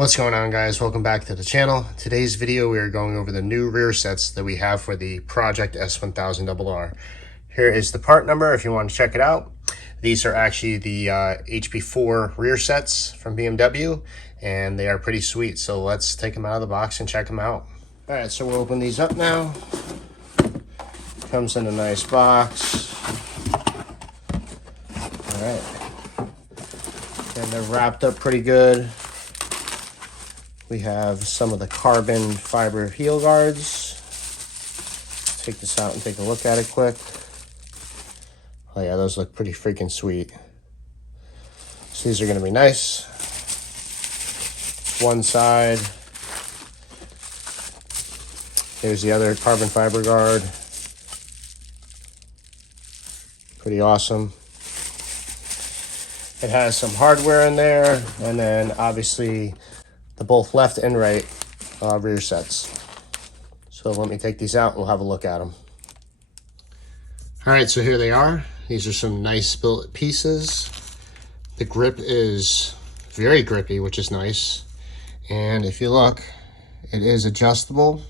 What's going on, guys? Welcome back to the channel. Today's video we are going over the new rear sets that we have for the Project S1000RR. Here is the part number if you want to check it out. These are actually the hp4 rear sets from BMW, and they are pretty sweet. So let's take them out of the box and check them out. All right, so we'll open these up now. Comes in a nice box. All right, and they're wrapped up pretty good. We have some of the carbon fiber heel guards. Take this out and take a look at it quick. Oh yeah, those look pretty freaking sweet. So these are gonna be nice. One side. Here's the other carbon fiber guard. Pretty awesome. It has some hardware in there, and then obviously the both left and right rear sets. So let me take these out and we'll have a look at them. All right, so here they are. These are some nice billet pieces. The grip is very grippy, which is nice. And if you look, it is adjustable.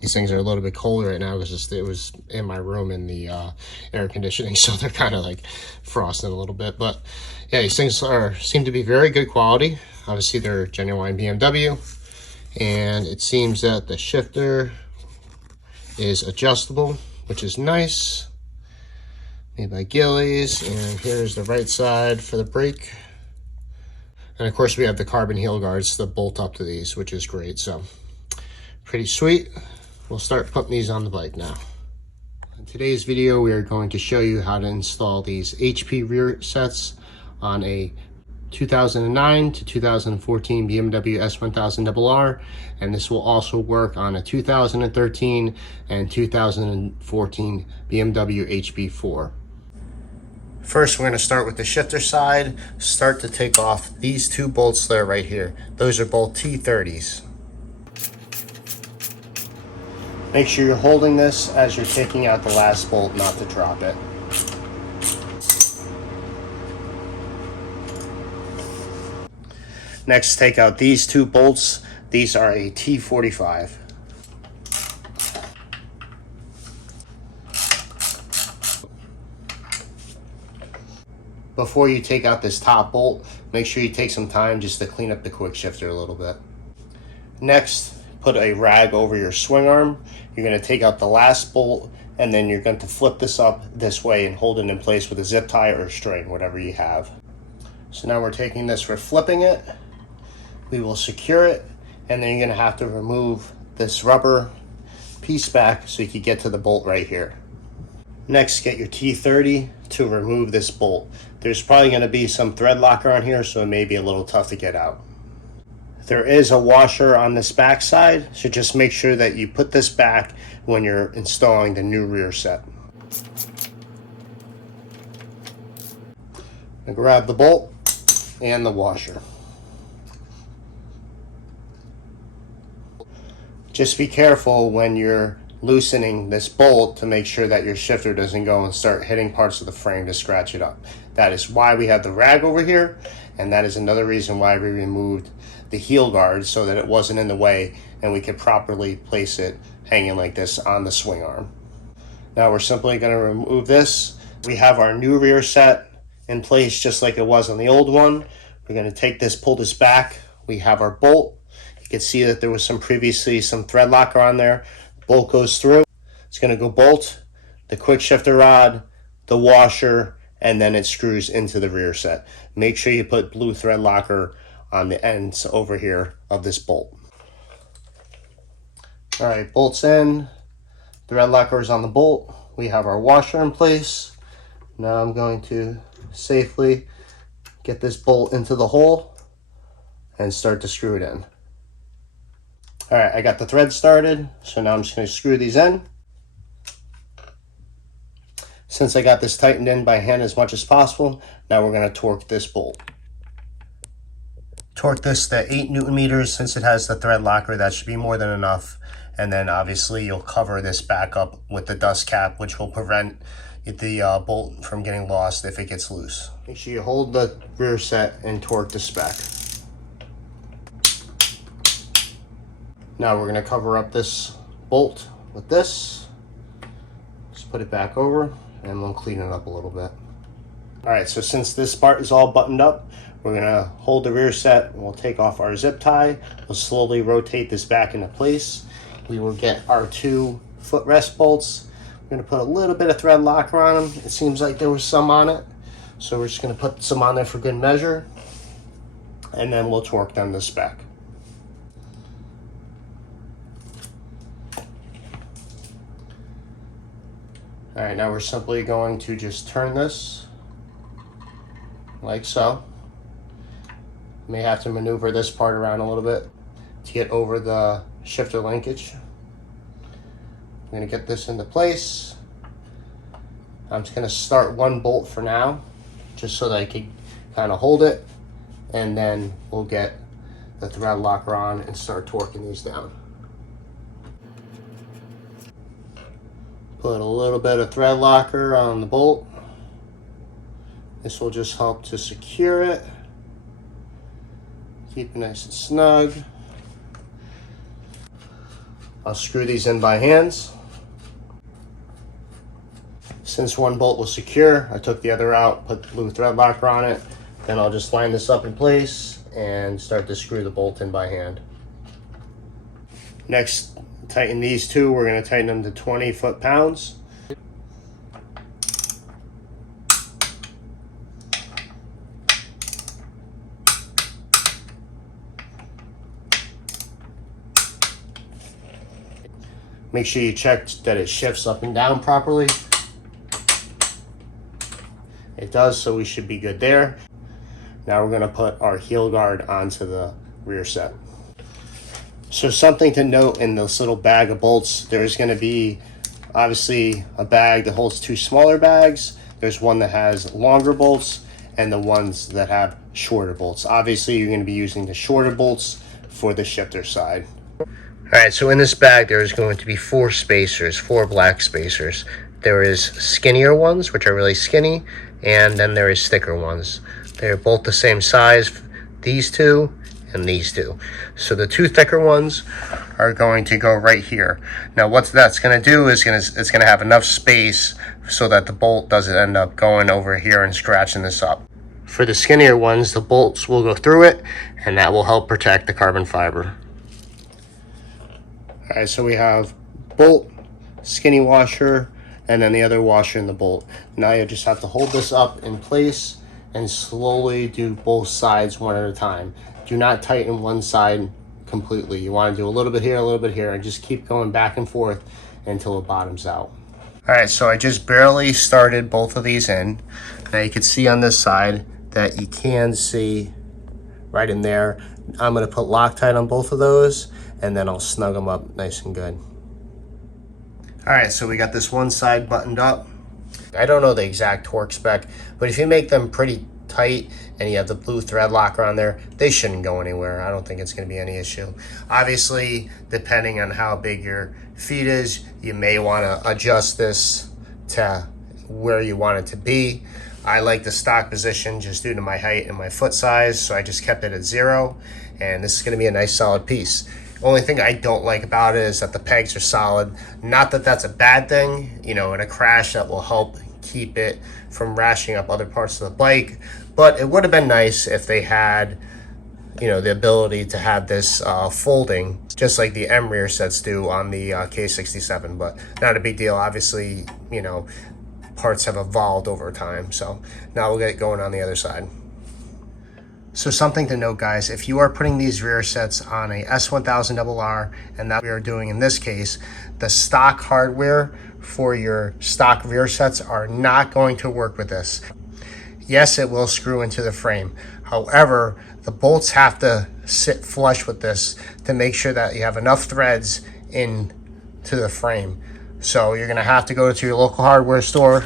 These things are a little bit cold right now because it was in my room in the air conditioning, so they're kind of like frosting a little bit. But yeah, these things seem to be very good quality. Obviously, they're genuine BMW, and it seems that the shifter is adjustable, which is nice. Made by Gillies, and here's the right side for the brake. And of course, we have the carbon heel guards that bolt up to these, which is great. So pretty sweet. We'll start putting these on the bike now. In today's video, we are going to show you how to install these HP rear sets on a 2009 to 2014 BMW S1000RR, and this will also work on a 2013 and 2014 BMW hp4. First, we're going to start with the shifter side. Start to take off these two bolts there right here. Those are both T30s. Make sure you're holding this as you're taking out the last bolt, not to drop it. Next, take out these two bolts. These are a T45. Before you take out this top bolt, make sure you take some time just to clean up the quick shifter a little bit. Next, put a rag over your swing arm. You're going to take out the last bolt, and then you're going to flip this up this way and hold it in place with a zip tie or a string, whatever you have. So now we're taking this, we're flipping it. We will secure it, and then you're going to have to remove this rubber piece back so you can get to the bolt right here. Next, get your T30 to remove this bolt. There's probably going to be some thread locker on here, so it may be a little tough to get out. There is a washer on this back side, so just make sure that you put this back when you're installing the new rear set. Now grab the bolt and the washer. Just be careful when you're loosening this bolt to make sure that your shifter doesn't go and start hitting parts of the frame to scratch it up. That is why we have the rag over here, and that is another reason why we removed the heel guard so that it wasn't in the way and we could properly place it hanging like this on the swing arm. Now we're simply going to remove this. We have our new rear set in place just like it was on the old one. We're going to take this, pull this back. We have our bolt. You can see that there was previously some thread locker on there. The bolt goes through. It's going to go bolt, the quick shifter rod, the washer, and then it screws into the rear set. Make sure you put blue thread locker on the ends over here of this bolt. All right, bolts in, thread locker is on the bolt. We have our washer in place. Now I'm going to safely get this bolt into the hole and start to screw it in. All right, I got the thread started, so now I'm just going to screw these in. Since I got this tightened in by hand as much as possible, now we're going to torque this bolt. Torque this to 8 Newton meters. Since it has the thread locker, that should be more than enough. And then obviously you'll cover this back up with the dust cap, which will prevent the bolt from getting lost if it gets loose. Make sure you hold the rear set and torque the spec. Now we're going to cover up this bolt with this. Just put it back over and we'll clean it up a little bit. All right, so since this part is all buttoned up, we're going to hold the rear set. We'll take off our zip tie. We'll slowly rotate this back into place. We will get our 2 footrest bolts. We're going to put a little bit of thread locker on them. It seems like there was some on it, so we're just going to put some on there for good measure, and then we'll torque them to spec. All right, now we're simply going to just turn this like so. May have to maneuver this part around a little bit to get over the shifter linkage. I'm going to get this into place. I'm just going to start 1 bolt for now, just so that I can kind of hold it, and then we'll get the thread locker on and start torquing these down. Put a little bit of thread locker on the bolt. This will just help to secure it. Keep it nice and snug. I'll screw these in by hands. Since 1 bolt was secure, I took the other out, put the blue thread locker on it. Then I'll just line this up in place and start to screw the bolt in by hand. Next, tighten these 2. We're going to tighten them to 20 foot-pounds. Make sure you check that it shifts up and down properly. It does, so we should be good there. Now we're going to put our heel guard onto the rear set. So something to note in this little bag of bolts, there's going to be obviously a bag that holds 2 smaller bags. There's one that has longer bolts and the ones that have shorter bolts. Obviously, you're going to be using the shorter bolts for the shifter side. All right, so in this bag, there is going to be 4 spacers, 4 black spacers. There is skinnier ones, which are really skinny, and then there is thicker ones. They're both the same size, these 2 and these 2. So the 2 thicker ones are going to go right here. Now what that's going to do is it's going to have enough space so that the bolt doesn't end up going over here and scratching this up. For the skinnier ones, the bolts will go through it, and that will help protect the carbon fiber. All right, so we have bolt, skinny washer, and then the other washer in the bolt. Now you just have to hold this up in place and slowly do both sides one at a time. Do not tighten one side completely. You want to do a little bit here, and just keep going back and forth until it bottoms out. All right, so I just barely started both of these in. Now you can see on this side that you can see right in there. I'm going to put Loctite on both of those, and then I'll snug them up nice and good. All right, so we got this one side buttoned up. I don't know the exact torque spec, but if you make them pretty tight and you have the blue thread locker on there, they shouldn't go anywhere. I don't think it's going to be any issue. Obviously, depending on how big your feet is, you may want to adjust this to where you want it to be. I like the stock position just due to my height and my foot size, so I just kept it at 0, and this is going to be a nice solid piece. Only thing I don't like about it is that the pegs are solid. Not that that's a bad thing, you know, in a crash that will help keep it from rashing up other parts of the bike, but it would have been nice if they had, you know, the ability to have this folding, just like the M rear sets do on the K67, but not a big deal. Obviously, you know, parts have evolved over time, so now we'll get going on the other side. So something to note, guys, if you are putting these rear sets on a S1000RR, and that we are doing in this case, the stock hardware for your stock rear sets are not going to work with this. Yes, it will screw into the frame. However, the bolts have to sit flush with this to make sure that you have enough threads in to the frame. So you're gonna have to go to your local hardware store.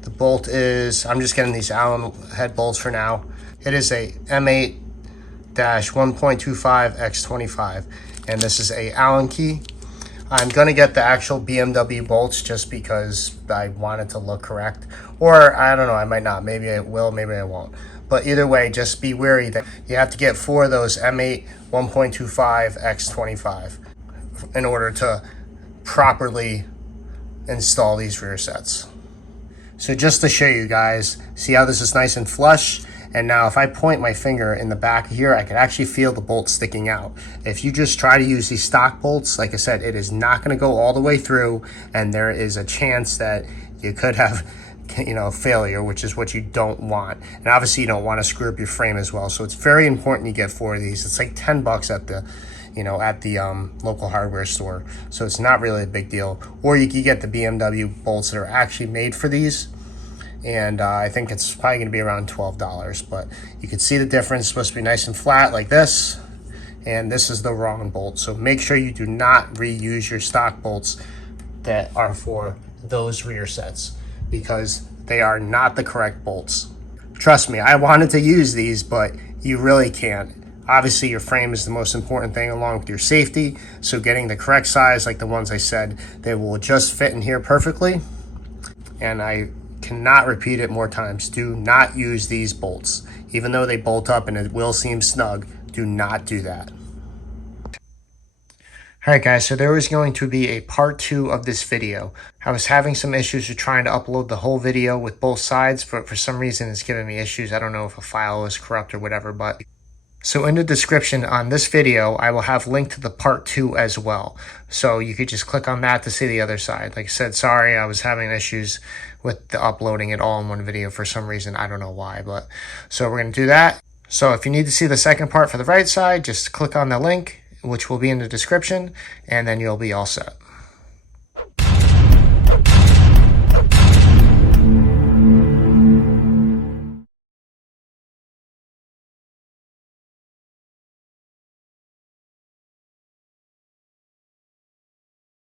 The bolt is, I'm just getting these Allen head bolts for now. It is a M8-1.25x25, and this is a Allen key. I'm gonna get the actual BMW bolts just because I want it to look correct. Or I don't know, I might not, maybe I will, maybe I won't. But either way, just be wary that you have to get 4 of those M8 1.25 x25 in order to properly install these rear sets. So just to show you guys, see how this is nice and flush? And now if I point my finger in the back here, I can actually feel the bolt sticking out. If you just try to use these stock bolts, like I said, it is not going to go all the way through, and there is a chance that you could have, you know, failure, which is what you don't want. And obviously you don't want to screw up your frame as well. So it's very important you get 4 of these. It's like 10 bucks at the, you know, at the local hardware store. So it's not really a big deal. Or you can get the BMW bolts that are actually made for these. And I think it's probably going to be around $12, but you can see the difference. It's supposed to be nice and flat like this, and this is the wrong bolt. So make sure you do not reuse your stock bolts that are for those rear sets, because they are not the correct bolts. Trust me, I wanted to use these, but you really can't. Obviously your frame is the most important thing along with your safety, so getting the correct size, like the ones I said, they will just fit in here perfectly. And I cannot repeat it more times. Do not use these bolts. Even though they bolt up and it will seem snug, do not do that. Alright guys, so there was going to be a part 2 of this video. I was having some issues with trying to upload the whole video with both sides, but for some reason it's giving me issues. I don't know if a file is corrupt or whatever, but so in the description on this video, I will have linked to the part 2 as well. So you could just click on that to see the other side. Like I said, sorry, I was having issues with the uploading it all in one video for some reason. I don't know why, but so we're going to do that. So if you need to see the second part for the right side, just click on the link, which will be in the description, and then you'll be all set.